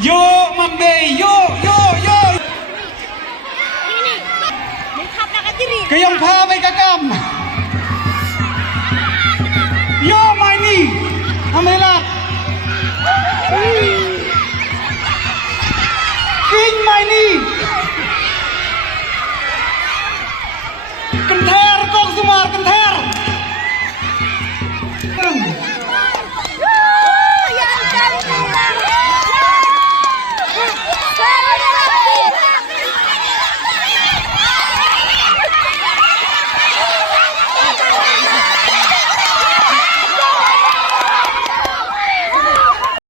Yo, Mambe! Yo! Yo! Yo! Kayong pa may kakam! Yo, Mani! Amela!